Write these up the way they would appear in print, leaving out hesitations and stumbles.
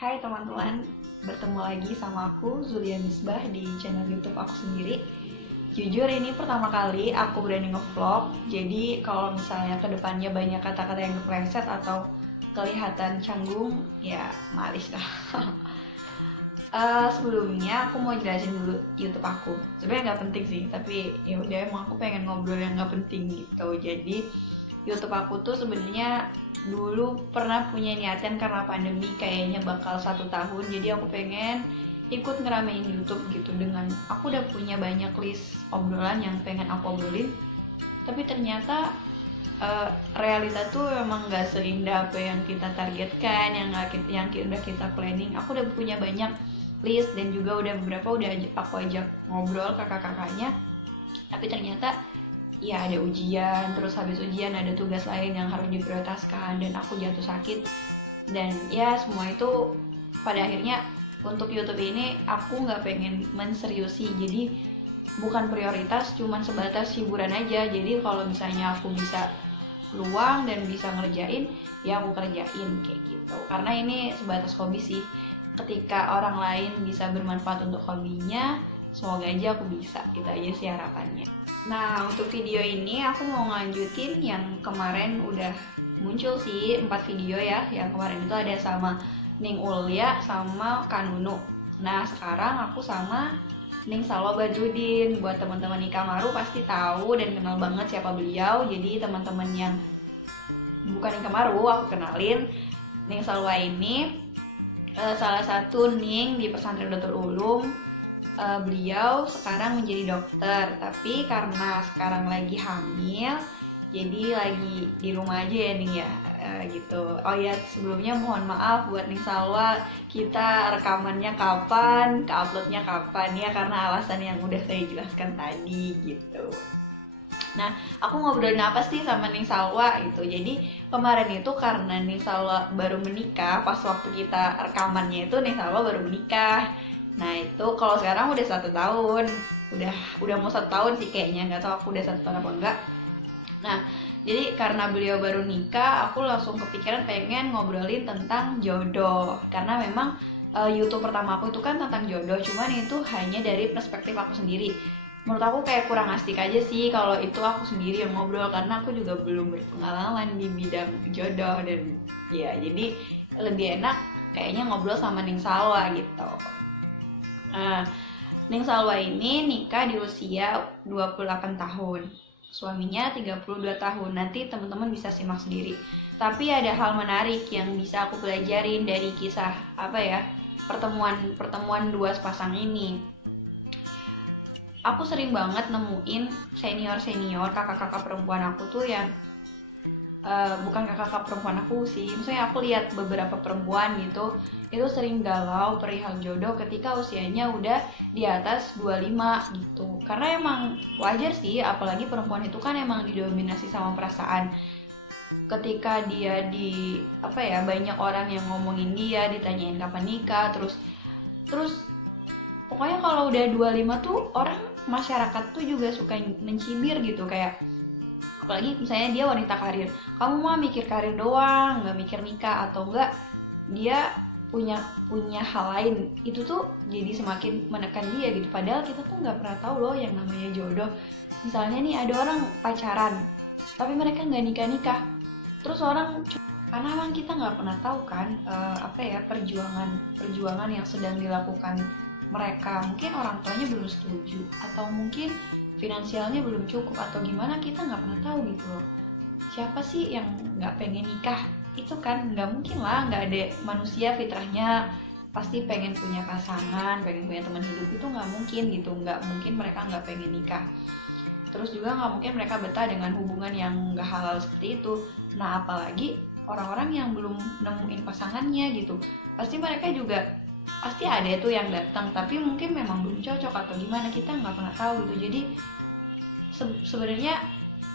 Hai teman-teman, bertemu lagi sama aku Zulia Misbah di channel YouTube aku sendiri. Jujur ini pertama kali aku berani ngevlog, jadi kalau misalnya kedepannya banyak kata-kata yang kepleset atau kelihatan canggung, ya malis dah. Sebelumnya aku mau jelasin dulu YouTube aku. Sebenarnya nggak penting sih, tapi ya udah emang aku pengen ngobrol yang nggak penting gitu. Jadi YouTube aku tuh sebenarnya dulu pernah punya niatan karena pandemi kayaknya bakal 1 tahun, jadi aku pengen ikut ngeramein YouTube gitu. Dengan aku udah punya banyak list obrolan yang pengen aku obrolin, tapi ternyata realita tuh emang nggak seindah apa yang kita targetkan, yang udah kita planning. Aku udah punya banyak list dan juga udah beberapa udah aku ajak ngobrol kakak-kakaknya, tapi ternyata ya ada ujian, terus habis ujian ada tugas lain yang harus diprioritaskan dan aku jatuh sakit. Dan ya semua itu pada akhirnya untuk YouTube ini aku nggak pengen menseriusi, jadi bukan prioritas, cuman sebatas hiburan aja. Jadi kalau misalnya aku bisa luang dan bisa ngerjain, ya aku kerjain kayak gitu, karena ini sebatas hobi sih. Ketika orang lain bisa bermanfaat untuk hobinya, semoga aja aku bisa. Itu aja sih harapannya. Nah, untuk video ini aku mau ngelanjutin yang kemarin udah muncul sih, 4 video ya. Yang kemarin itu ada sama Ning Ulya sama Kanunu. Nah, sekarang aku sama Ning Salwa Badrudin. Buat teman-teman Ika Maru pasti tahu dan kenal banget siapa beliau. Jadi teman-teman yang bukan Ika Maru, aku kenalin. Ning Salwa ini salah satu Ning di pesantren Dr. Ulum. Beliau sekarang menjadi dokter, tapi karena sekarang lagi hamil, jadi lagi di rumah aja ya Ning ya, gitu. Oh ya, sebelumnya mohon maaf buat Ning Salwa, kita rekamannya kapan, uploadnya kapan ya, karena alasan yang udah saya jelaskan tadi gitu. Nah, aku ngobrolin apa sih sama Ning Salwa gitu. Jadi kemarin itu karena Ning Salwa baru menikah, pas waktu kita rekamannya itu Ning Salwa baru menikah. Nah itu kalau sekarang udah 1 tahun, udah mau 1 tahun sih kayaknya, nggak tahu aku udah 1 tahun apa enggak. Nah jadi karena beliau baru nikah, aku langsung kepikiran pengen ngobrolin tentang jodoh, karena memang YouTube pertama aku itu kan tentang jodoh, cuman itu hanya dari perspektif aku sendiri. Menurut aku kayak kurang asik aja sih kalau itu aku sendiri yang ngobrol, karena aku juga belum berpengalaman di bidang jodoh, dan ya jadi lebih enak kayaknya ngobrol sama Ning Salwa gitu. Nah, Ning Salwa ini nikah di usia 28 tahun. Suaminya 32 tahun. Nanti teman-teman bisa simak sendiri. Tapi ada hal menarik yang bisa aku pelajarin dari kisah pertemuan dua sepasang ini. Aku sering banget nemuin senior kakak-kakak perempuan aku tuh yang bukan kakak perempuan aku sih, maksudnya aku lihat beberapa perempuan gitu itu sering galau perihal jodoh ketika usianya udah di atas 25 gitu. Karena emang wajar sih, apalagi perempuan itu kan emang didominasi sama perasaan. Ketika dia banyak orang yang ngomongin dia, ditanyain kapan nikah, terus pokoknya kalau udah 25 tuh orang masyarakat tuh juga suka mencibir gitu, kayak apalagi misalnya dia wanita karir, kamu mah mikir karir doang, nggak mikir nikah, atau enggak dia punya hal lain. Itu tuh jadi semakin menekan dia gitu, padahal kita tuh nggak pernah tahu loh yang namanya jodoh. Misalnya nih ada orang pacaran tapi mereka nggak nikah, terus karena emang kita nggak pernah tahu kan perjuangan yang sedang dilakukan mereka. Mungkin orang tuanya belum setuju, atau mungkin finansialnya belum cukup, atau gimana, kita nggak pernah tahu gitu loh. Siapa sih yang nggak pengen nikah? Itu kan nggak mungkin lah, nggak ada manusia fitrahnya pasti pengen punya pasangan, pengen punya teman hidup. Itu nggak mungkin gitu, nggak mungkin mereka nggak pengen nikah. Terus juga nggak mungkin mereka betah dengan hubungan yang nggak halal seperti itu. Nah apalagi orang-orang yang belum nemuin pasangannya gitu, pasti mereka juga pasti ada itu yang datang, tapi mungkin memang belum cocok atau gimana, kita nggak pernah tahu gitu. Jadi sebenarnya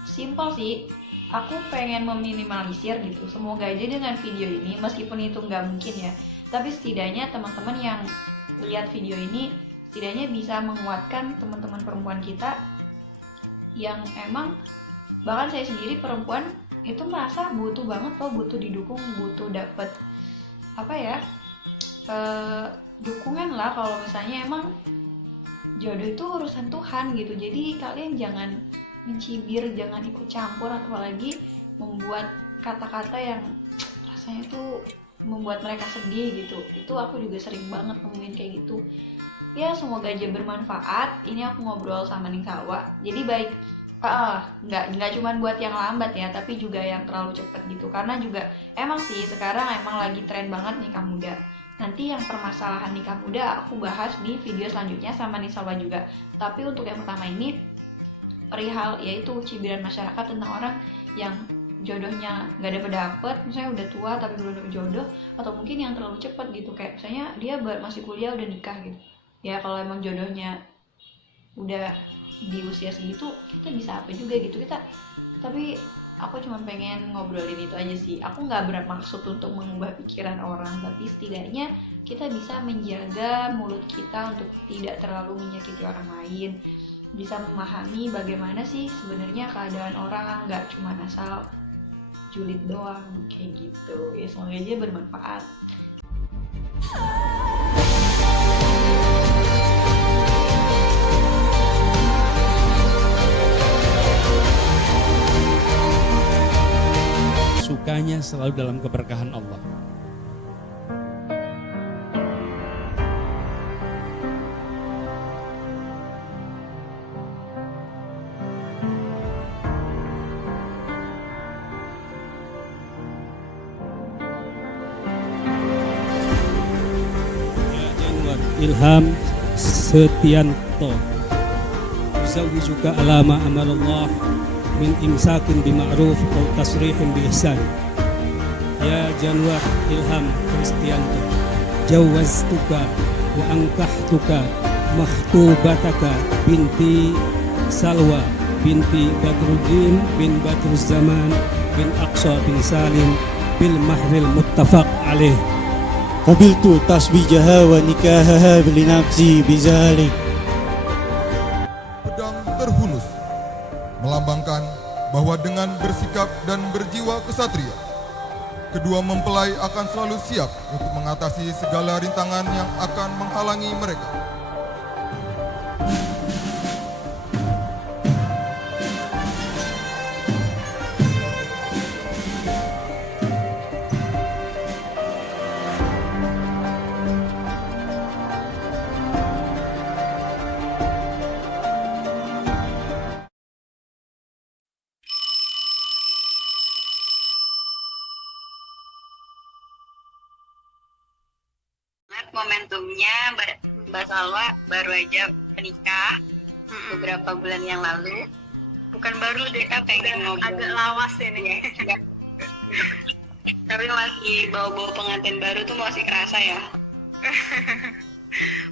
simpel sih, aku pengen meminimalisir gitu. Semoga aja dengan video ini, meskipun itu nggak mungkin ya, tapi setidaknya teman-teman yang lihat video ini setidaknya bisa menguatkan teman-teman perempuan kita yang emang, bahkan saya sendiri perempuan itu merasa butuh banget loh, butuh didukung, butuh dapet dukungan lah kalau misalnya emang jodoh itu urusan Tuhan gitu. Jadi kalian jangan mencibir, jangan ikut campur, apalagi membuat kata-kata yang rasanya tuh membuat mereka sedih gitu. Itu aku juga sering banget nemuin kayak gitu. Ya semoga aja bermanfaat. Ini aku ngobrol sama Ning Salwa. Jadi baik, nggak cuma buat yang lambat ya, tapi juga yang terlalu cepet gitu. Karena juga emang sih sekarang emang lagi tren banget nikah muda. Nanti yang permasalahan nikah muda aku bahas di video selanjutnya sama Ning Salwa juga. Tapi untuk yang pertama ini perihal yaitu cibiran masyarakat tentang orang yang jodohnya nggak dapet, misalnya udah tua tapi belum dapet jodoh, atau mungkin yang terlalu cepat gitu, kayak misalnya dia masih kuliah udah nikah gitu. Ya kalau emang jodohnya udah di usia segitu, kita bisa apa juga gitu kita. Tapi aku cuma pengen ngobrolin itu aja sih. Aku nggak bermaksud untuk mengubah pikiran orang, tapi setidaknya kita bisa menjaga mulut kita untuk tidak terlalu menyakiti orang lain, bisa memahami bagaimana sih sebenarnya keadaan orang, nggak cuma asal julid doang kayak gitu. Ya semoga aja bermanfaat. Sukanya selalu dalam keberkahan Allah. Ilham Setianto, Zawjuka alama amarallah min imsakin bima'ruf atau tasrihin bi ihsan. Ya Januar Ilham Kristianto, jawaztuka wa ankahtuka makhtubataka binti Salwa binti Badruddin bin Badruzzaman bin Aqsa bin Salim bil mahril muttafaq alaih. Qabiltu tasbijaha wa nikahaha bilinafsi bizalik. Pedang terhunus melambangkan bahwa dengan bersikap dan berjiwa kesatria, kedua mempelai akan selalu siap untuk mengatasi segala rintangan yang akan menghalangi mereka. Momentumnya Mbak Salwa baru aja menikah beberapa bulan yang lalu. Bukan baru deh, kita pengen ngobrol. Agak lawas ini. Ya. Tapi masih bau-bau pengantin baru tuh masih kerasa ya.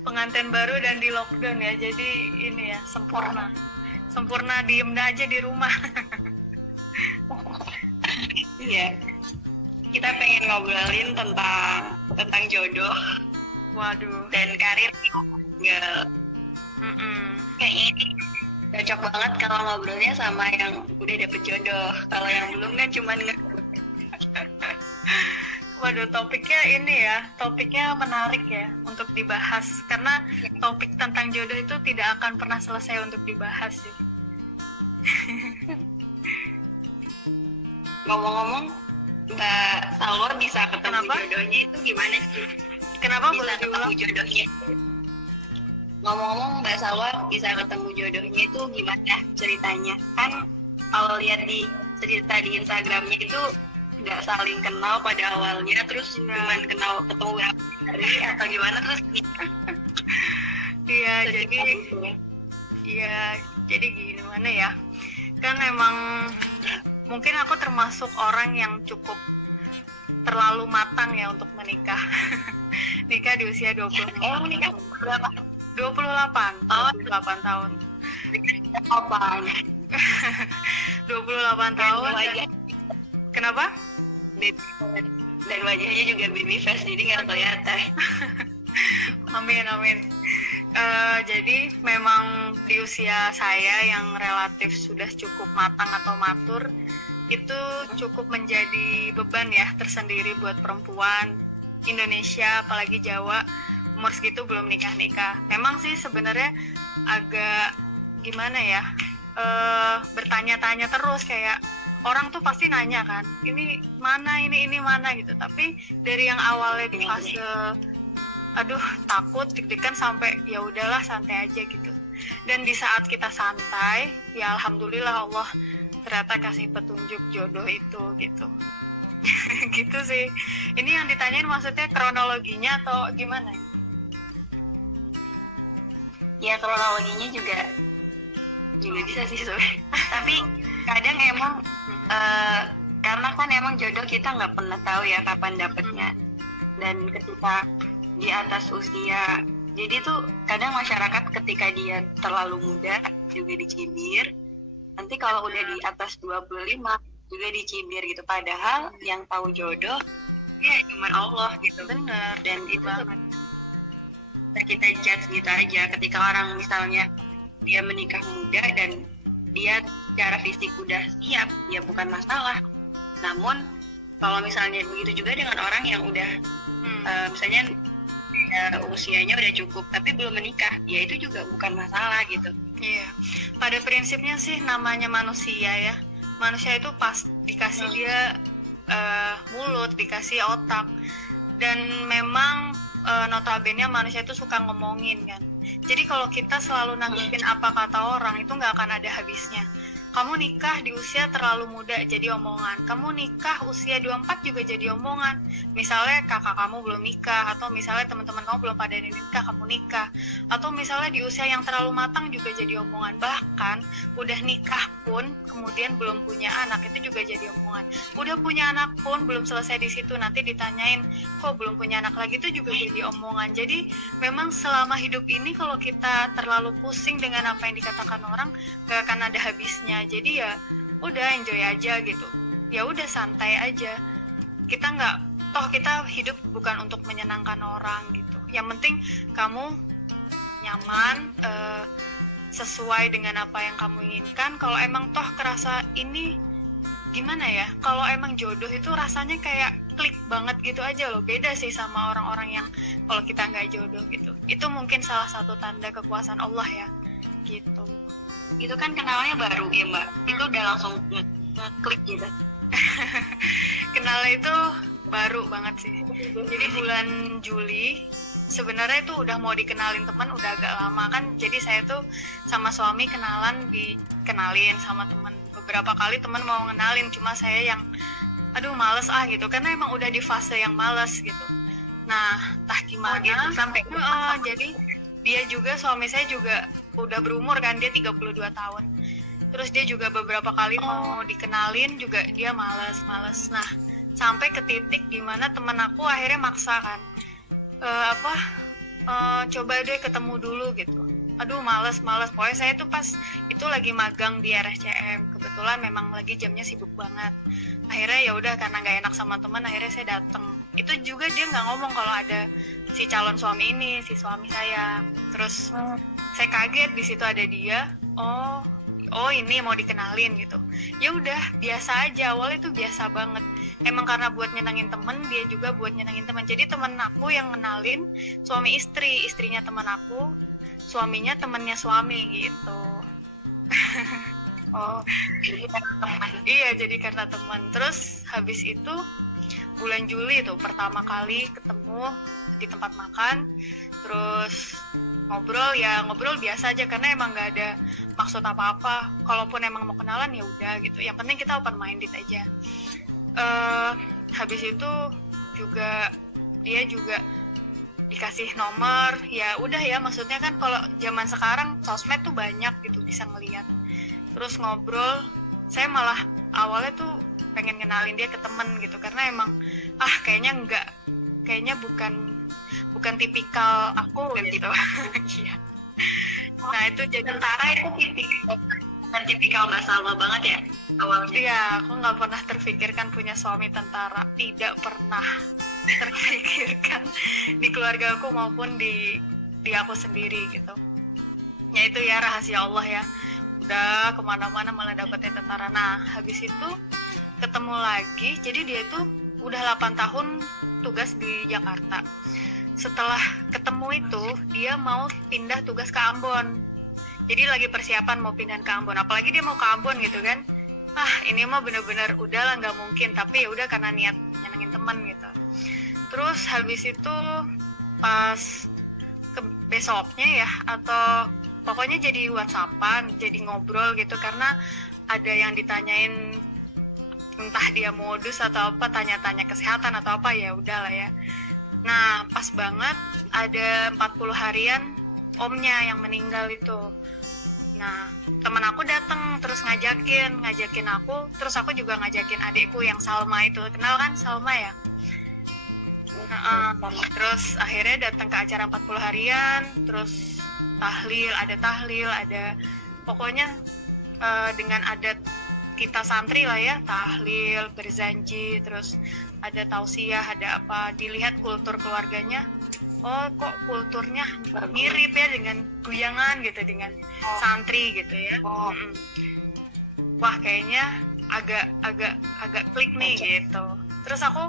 Pengantin baru dan di lockdown ya, jadi ini ya sempurna diem aja di rumah. Iya. Kita pengen ngobrolin tentang jodoh. Waduh. Dan karir tinggal. Kayaknya ini cocok banget kalau ngobrolnya sama yang udah dapet jodoh. Kalau yang belum kan cuman Waduh, topiknya menarik ya untuk dibahas, karena topik tentang jodoh itu tidak akan pernah selesai untuk dibahas sih. Ngomong-ngomong, Mbak Salwa bisa ketemu jodohnya itu gimana sih? Kenapa bisa boleh ketemu diulang? jodohnya? Ngomong-ngomong, Mbak Salwa bisa ketemu jodohnya itu gimana ceritanya? Kan kalau lihat di cerita di Instagramnya itu nggak saling kenal pada awalnya, terus cuman ketemu berapa hari atau gimana, terus Iya, jadi gimana ya? Kan emang mungkin aku termasuk orang yang cukup terlalu matang ya untuk menikah. Nikah di usia 26 tahun. Nikah berapa? 28 tahun. Apaan? 28 tahun. Kenapa? Dan wajahnya juga baby face, jadi nggak kelihatan. Amin. Jadi memang di usia saya yang relatif sudah cukup matang atau matur, itu cukup menjadi beban ya tersendiri buat perempuan. Indonesia apalagi Jawa umur segitu belum nikah. Memang sih sebenarnya agak gimana ya, bertanya-tanya terus, kayak orang tuh pasti nanya kan, ini mana gitu. Tapi dari yang awalnya di fase aduh takut, deg-degan, sampai ya udahlah santai aja gitu. Dan di saat kita santai, ya alhamdulillah Allah ternyata kasih petunjuk jodoh itu gitu. Gitu sih. Ini yang ditanyain maksudnya kronologinya atau gimana? Ya kronologinya juga bisa sih sebenarnya. Tapi kadang emang karena kan emang jodoh kita nggak pernah tahu ya kapan dapetnya. Dan ketika di atas usia, jadi tuh kadang masyarakat ketika dia terlalu muda juga dicibir. Nanti kalau udah di atas 25 juga dicibir gitu. Padahal yang tahu jodoh ya cuma Allah gitu. Bener. Dan itu tuh kita judge gitu aja. Ketika orang misalnya dia menikah muda dan dia secara fisik udah siap, ya bukan masalah. Namun kalau misalnya begitu juga dengan orang yang udah misalnya usianya udah cukup tapi belum menikah, ya itu juga bukan masalah gitu. Iya, pada prinsipnya sih namanya manusia ya. Manusia itu pas dikasih dia mulut, dikasih otak. Dan memang notabene manusia itu suka ngomongin kan. Jadi kalau kita selalu nanggepin apa kata orang, itu nggak akan ada habisnya. Kamu nikah di usia terlalu muda jadi omongan. Kamu nikah usia 24 juga jadi omongan. Misalnya kakak kamu belum nikah, atau misalnya teman-teman kamu belum pada nikah, kamu nikah. Atau misalnya di usia yang terlalu matang juga jadi omongan. Bahkan udah nikah pun kemudian belum punya anak, itu juga jadi omongan. Udah punya anak pun belum selesai di situ, nanti ditanyain kok belum punya anak lagi, itu juga jadi omongan. Jadi memang selama hidup ini kalau kita terlalu pusing dengan apa yang dikatakan orang, gak akan ada habisnya. Jadi ya udah enjoy aja gitu, ya udah santai aja. Kita kita hidup bukan untuk menyenangkan orang gitu. Yang penting kamu nyaman, sesuai dengan apa yang kamu inginkan. Kalau emang toh kerasa ini gimana ya, kalau emang jodoh itu rasanya kayak klik banget gitu aja loh. Beda sih sama orang-orang yang kalau kita nggak jodoh gitu. Itu mungkin salah satu tanda kekuasaan Allah ya gitu. Itu kan kenalnya baru ya Mbak, itu udah langsung ngeklik gitu. Kenalnya itu baru banget sih. Jadi bulan Juli sebenarnya itu udah mau dikenalin teman udah agak lama kan. Jadi saya tuh sama suami dikenalin sama teman. Beberapa kali teman mau ngenalin, cuma saya yang aduh males gitu, karena emang udah di fase yang males gitu. Nah entah gimana gitu, sampai jadi dia juga, suami saya juga udah berumur kan, dia 32 tahun. Terus dia juga beberapa kali mau dikenalin juga dia males. Nah sampai ke titik dimana teman aku akhirnya maksa kan, coba deh ketemu dulu gitu. Aduh males. Pokoknya saya tuh pas itu lagi magang di RSCM, kebetulan memang lagi jamnya sibuk banget. Akhirnya ya udah, karena nggak enak sama teman, akhirnya saya datang. Itu juga dia nggak ngomong kalau ada si calon suami ini, si suami saya. Terus saya kaget, di situ ada dia. Oh ini mau dikenalin gitu. Ya udah biasa aja, awalnya tuh biasa banget. Emang karena buat nyenangin temen, dia juga buat nyenangin teman. Jadi temen aku yang ngenalin suami istri, istrinya teman aku, suaminya temennya suami gitu. Jadi karena teman. Iya, jadi karena teman. Terus habis itu bulan Juli tuh pertama kali ketemu di tempat makan. Terus ngobrol biasa aja, karena emang nggak ada maksud apa-apa. Kalaupun emang mau kenalan ya udah gitu. Yang penting kita open minded aja. Habis itu juga dia juga dikasih nomor. Ya udah ya, maksudnya kan kalau zaman sekarang sosmed tuh banyak gitu, bisa ngeliat. Terus ngobrol, saya malah awalnya tuh pengen kenalin dia ke temen gitu, karena emang kayaknya bukan tipikal aku gitu. Iya. Nah itu jadi Tentara itu tipikal Mbak Salma banget ya awalnya. Iya, aku nggak pernah terfikirkan punya suami tentara, tidak pernah terfikirkan di keluarga aku maupun di aku sendiri gitu. Ya itu ya rahasia Allah ya. Udah kemana-mana malah dapetin tentara. Nah habis itu ketemu lagi, jadi dia itu udah 8 tahun tugas di Jakarta. Setelah ketemu itu, dia mau pindah tugas ke Ambon. Jadi lagi persiapan mau pindah ke Ambon. Apalagi dia mau ke Ambon gitu kan. Ini mah bener-bener udahlah nggak mungkin. Tapi ya udah karena niat nyenengin teman gitu. Terus habis itu pas besoknya ya, atau pokoknya jadi WhatsAppan, jadi ngobrol gitu. Karena ada yang ditanyain entah dia modus atau apa, tanya-tanya kesehatan atau apa, ya udahlah ya. Nah, pas banget ada 40 harian omnya yang meninggal itu. Nah, teman aku datang terus ngajakin aku, terus aku juga ngajakin adikku yang Salma itu. Kenal kan Salma ya? Terus akhirnya datang ke acara 40 harian, terus tahlil, ada pokoknya dengan adat kita santri lah ya, tahlil, berzanji, terus ada tausiah, ada apa, dilihat kultur keluarganya. Oh, kok kulturnya mirip ya dengan guyangan gitu, dengan santri gitu ya. Wah, kayaknya agak klik nih gitu. Terus aku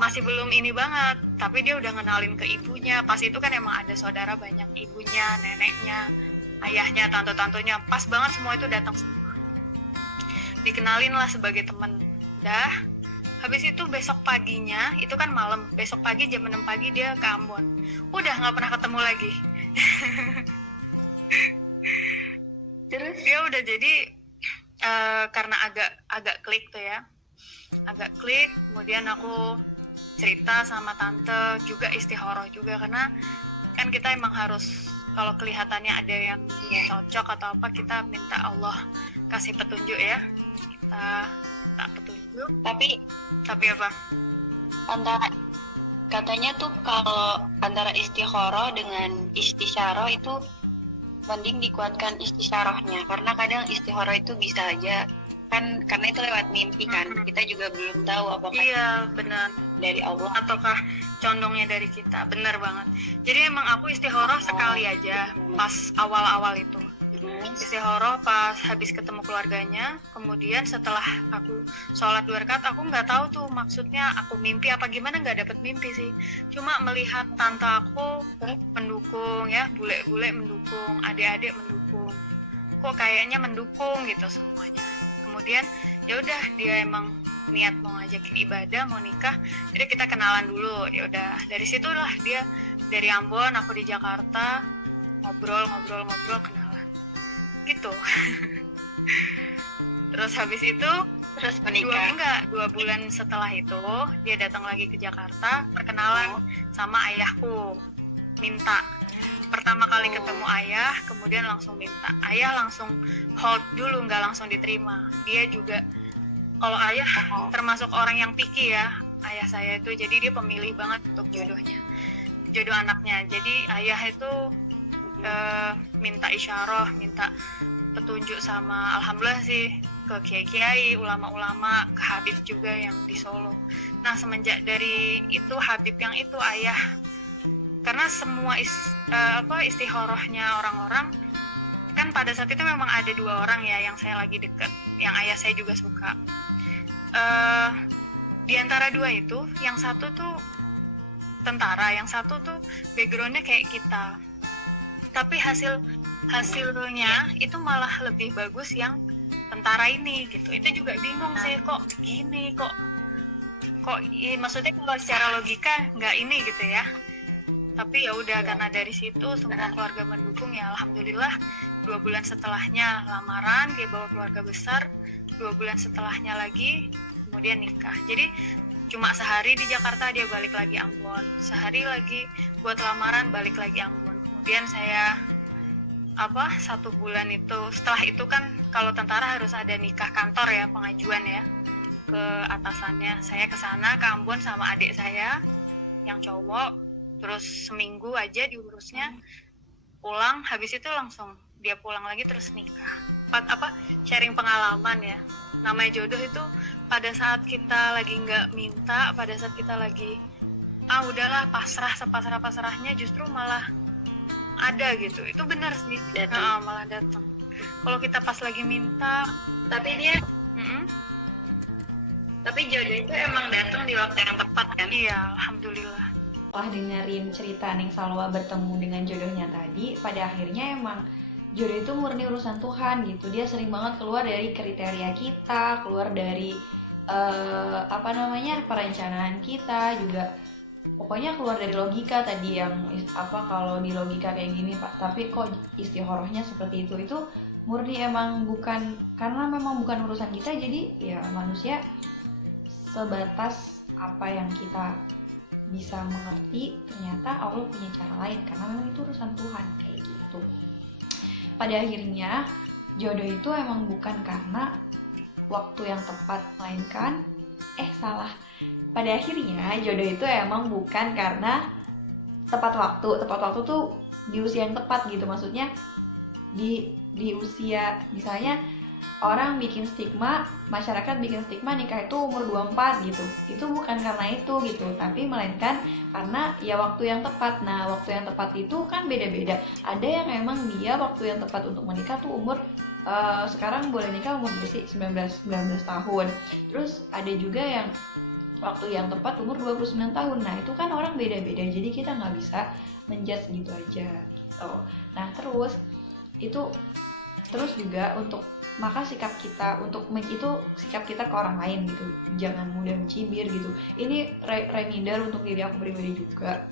masih belum ini banget, tapi dia udah ngenalin ke ibunya. Pas itu kan emang ada saudara banyak, ibunya, neneknya, ayahnya, tante-tantenya. Pas banget semua itu datang semua. Dikenalin lah sebagai teman. Habis itu besok paginya, itu kan malam, besok pagi jam 6 pagi dia ke Ambon. Udah nggak pernah ketemu lagi. Terus Dia udah jadi karena agak klik tuh ya, agak klik. Kemudian aku cerita sama tante, juga istikharah juga, karena kan kita emang harus, kalau kelihatannya ada yang cocok atau apa, kita minta Allah kasih petunjuk ya. Kita petunjuk. Tapi apa? Katanya tuh kalau antara istikharah dengan istisyarah itu mending dikuatkan istisyarahnya, karena kadang istikharah itu bisa aja kan, karena itu lewat mimpi kan. Kita juga belum tahu apakah benar dari Allah ataukah condongnya dari kita. Benar banget. Jadi emang aku istikharah sekali aja pas awal-awal itu. Istikharah pas habis ketemu keluarganya. Kemudian setelah aku sholat 2 rakaat, aku nggak tahu tuh maksudnya aku mimpi apa gimana, nggak dapet mimpi sih. Cuma melihat tante aku mendukung ya, bule-bule mendukung, adik-adik mendukung. Kok kayaknya mendukung gitu semuanya. Kemudian ya udah, dia emang niat mau ngajakin ibadah, mau nikah. Jadi kita kenalan dulu. Ya udah, dari situlah dia dari Ambon, aku di Jakarta, ngobrol kenalan gitu. Terus habis itu menikah. 2 bulan setelah itu dia datang lagi ke Jakarta, perkenalan sama ayahku, minta. Pertama kali ketemu ayah, kemudian langsung minta. Ayah langsung hold dulu, nggak langsung diterima. Dia juga, kalau ayah termasuk orang yang picky ya, ayah saya itu, jadi dia pemilih banget untuk jodoh anaknya. Jadi ayah itu minta isyarah, minta petunjuk sama, alhamdulillah sih, ke kiai-kiai, ulama-ulama, ke Habib juga yang di Solo. Nah, semenjak dari itu Habib yang itu ayah, karena semua istikharahnya orang-orang kan pada saat itu memang ada 2 orang ya yang saya lagi deket, yang ayah saya juga suka. Di antara 2 itu, yang satu tuh tentara, yang satu tuh backgroundnya kayak kita. Tapi hasilnya itu malah lebih bagus yang tentara ini gitu. Itu juga bingung sih, kok gini, kok maksudnya kalau secara logika nggak ini gitu ya. Tapi ya udah, karena dari situ semua keluarga mendukung ya, alhamdulillah. 2 bulan setelahnya lamaran, dia bawa keluarga besar. 2 bulan setelahnya lagi kemudian nikah. Jadi cuma sehari di Jakarta, dia balik lagi Ambon. Sehari lagi buat lamaran, balik lagi Ambon. Kemudian saya 1 bulan itu, setelah itu kan kalau tentara harus ada nikah kantor ya, pengajuan ya ke atasannya. Saya ke sana, ke Ambon sama adik saya yang cowok. Terus seminggu aja diurusnya, pulang. Habis itu langsung dia pulang lagi, terus nikah. Sharing pengalaman ya. Namanya jodoh itu pada saat kita lagi nggak minta, pada saat kita lagi udahlah pasrah, sepasrah-pasrahnya justru malah ada gitu. Itu benar sih, malah datang. Kalau kita pas lagi minta, tapi dia Tapi jodoh itu emang datang di waktu yang tepat kan? Iya, alhamdulillah. Setelah dengerin cerita Neng Salwa bertemu dengan jodohnya tadi, pada akhirnya emang jodoh itu murni urusan Tuhan gitu. Dia sering banget keluar dari kriteria kita, keluar dari perencanaan kita juga. Pokoknya keluar dari logika tadi yang kalau di logika kayak gini Pak, tapi kok istikharahnya seperti itu murni emang bukan, karena memang bukan urusan kita. Jadi ya manusia sebatas apa yang kita bisa mengerti, ternyata Allah punya cara lain karena memang itu urusan Tuhan kayak gitu. Pada akhirnya jodoh itu emang bukan karena waktu yang tepat, melainkan pada akhirnya jodoh itu emang bukan karena tepat waktu tuh di usia yang tepat gitu. Maksudnya di usia, misalnya orang bikin stigma, masyarakat bikin stigma nikah itu umur 24 gitu. Itu bukan karena itu gitu, tapi melainkan karena ya waktu yang tepat. Nah, waktu yang tepat itu kan beda-beda. Ada yang emang dia waktu yang tepat untuk menikah tuh umur sekarang boleh nikah umur 19 tahun. Terus ada juga yang waktu yang tepat umur 29 tahun. Nah, itu kan orang beda-beda. Jadi kita nggak bisa menjudge gitu aja gitu. Nah, terus juga untuk maka sikap kita ke orang lain gitu, jangan mudah mencibir gitu. Ini reminder untuk diri aku pribadi juga.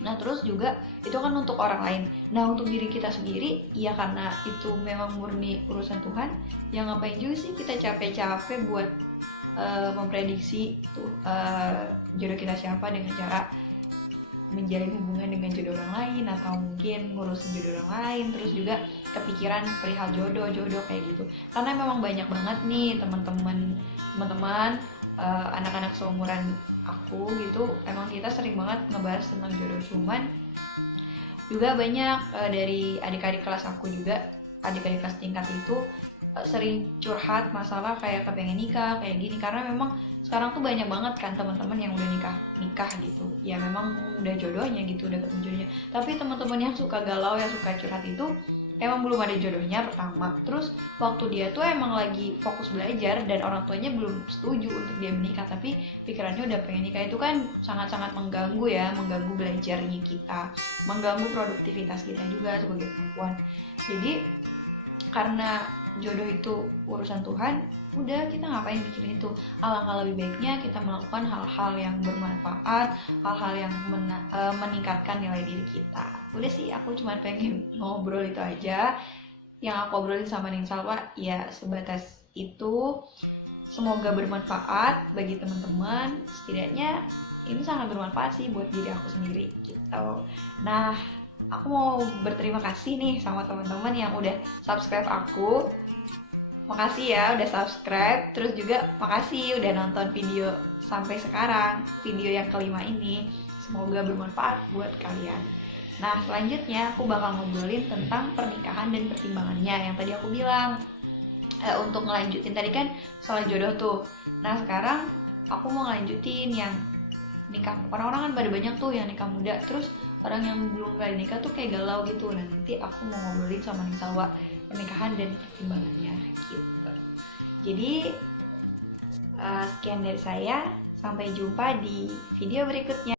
Nah, terus juga itu kan untuk orang lain. Nah, untuk diri kita sendiri ya karena itu memang murni urusan Tuhan, ya ngapain juga sih kita capek-capek buat memprediksi jodoh kita siapa dengan cara menjalin hubungan dengan jodoh orang lain atau mungkin ngurusin jodoh orang lain, terus juga kepikiran perihal jodoh kayak gitu. Karena memang banyak banget nih teman-teman anak-anak seumuran aku gitu, emang kita sering banget ngebahas tentang jodoh. Cuman juga banyak dari adik-adik kelas aku juga, adik-adik kelas tingkat itu sering curhat masalah kayak kepengen nikah kayak gini, karena memang sekarang tuh banyak banget kan teman-teman yang udah nikah gitu. Ya memang udah jodohnya gitu, udah ketemu jodohnya. Tapi teman-teman yang suka galau, yang suka curhat itu emang belum ada jodohnya pertama. Terus waktu dia tuh emang lagi fokus belajar dan orang tuanya belum setuju untuk dia menikah, tapi pikirannya udah pengen nikah. Itu kan sangat-sangat mengganggu belajarnya kita, mengganggu produktivitas kita juga sebagai perempuan. Jadi karena jodoh itu urusan Tuhan, udah kita ngapain mikirin itu. Alangkah lebih baiknya kita melakukan hal-hal yang bermanfaat, hal-hal yang meningkatkan nilai diri kita. Udah sih, aku cuma pengen ngobrol itu aja. Yang aku obrolin sama Neng Salwa ya sebatas itu. Semoga bermanfaat bagi teman-teman. Setidaknya ini sangat bermanfaat sih buat diri aku sendiri gitu. Nah, aku mau berterima kasih nih sama teman-teman yang udah subscribe aku. Makasih ya udah subscribe. Terus juga makasih udah nonton video sampai sekarang, video yang kelima ini. Semoga bermanfaat buat kalian. Nah, selanjutnya aku bakal ngobrolin tentang pernikahan dan pertimbangannya yang tadi aku bilang. Untuk ngelanjutin tadi kan soal jodoh tuh. Nah, sekarang aku mau ngelanjutin yang nikah. Orang-orang kan pada banyak tuh yang nikah muda, terus orang yang belum kali nikah tuh kayak galau gitu. Nah, nanti aku mau ngobrolin sama Neng Salwa pernikahan dan pertimbangannya gitu. Jadi sekian dari saya, sampai jumpa di video berikutnya.